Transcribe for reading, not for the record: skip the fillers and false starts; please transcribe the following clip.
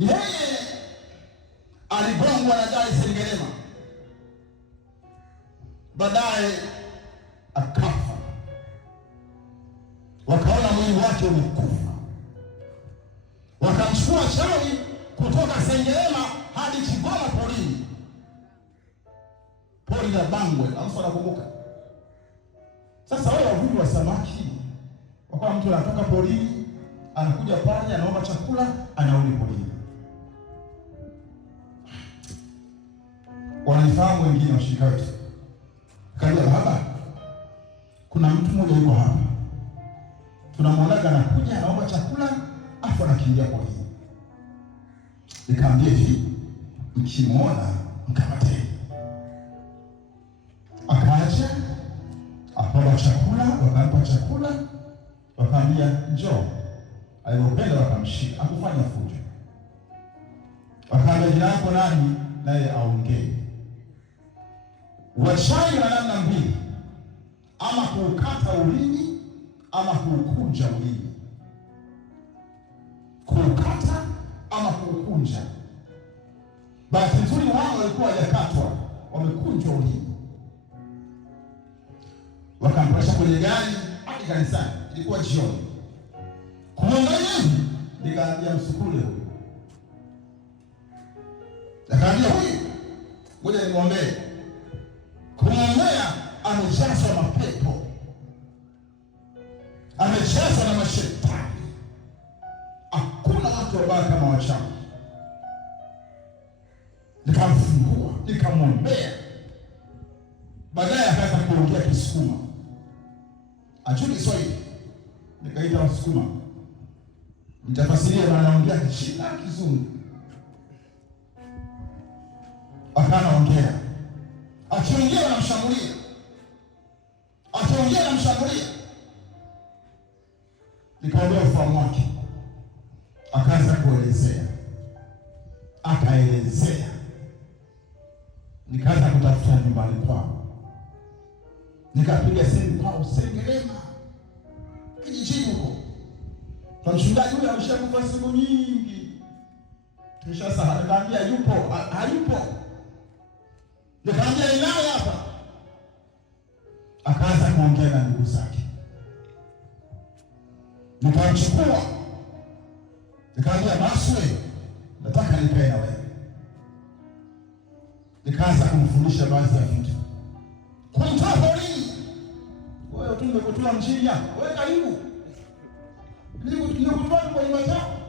Yeye aligongwa na gari Sengerema, baadaye akafa. Wakaona mwili wake umekufa, wakamchukua chawi kutoka Sengerema hadi Kigoma porini, pori la Bangwe. Anakumbuka? Sasa wale wavuvi wa samaki, wakawa mtu anatoka porini anakuja pale anaomba chakula, anarudi porini. Wanaifahamu wengine washirika wetu. Kaambia, baba, kuna mtu mmoja yuko hapa, tunamwona anakuja anaomba chakula afu anakimbia porini. Nikaambia hivi, mkimwona mkamateni. Akaja akapata chakula, wakampa chakula, wakaambia njoo. Alipopenda wakamshika, akufanya fujo. Wakaambia, jina lako nani? Naye aongee. Wachawi wa namna mbili, ama kuukata ulimi ama kuukunja ulimi. Kuukata ama kuukunja. Bahati nzuri wao walikuwa hajakatwa, wamekunjwa ulimi. Wakampeleka kwenye gari hadi kanisani, ilikuwa jioni. Kumwangalia hivi, nikaambia msukule huyu. Nikaambia huyu, ngoja nimwombee. Kumwombea, amejazwa mapepo, amejazwa na mashetani. Hakuna watu wabaya kama wachawi. Nikamfungua, nikamwombea. Baadaye akaanza kuongea Kisukuma, ajui Kiswahili. Nikaita Msukuma, mtafasiria maana anaongea Kichina Kizungu. Akaongea, akiongea anamshambulia, akiongea anamshambulia. Nikaambia ufahamu wake, akaanza kuelezea, akaelezea. Nikaanza kutafuta nyumbani kwao, nikapiga simu kwao Sengerema kijijini huko. Kwa mchungaji yule ameshakufa siku nyingi, tumeshasahau. Nikaambia yupo, hayupo. Nikaambia inaye hapa. Akaanza kuongea na ndugu zake. Nikamchukua, nikaambia Maswe, nataka nikae na wewe. Nikaanza kumfundisha baadhi ya vitu. Kumtoa porini. Wewe tu umekutoa mjini hapa. Wewe karibu. Nilikutoa kwa nyumba yako.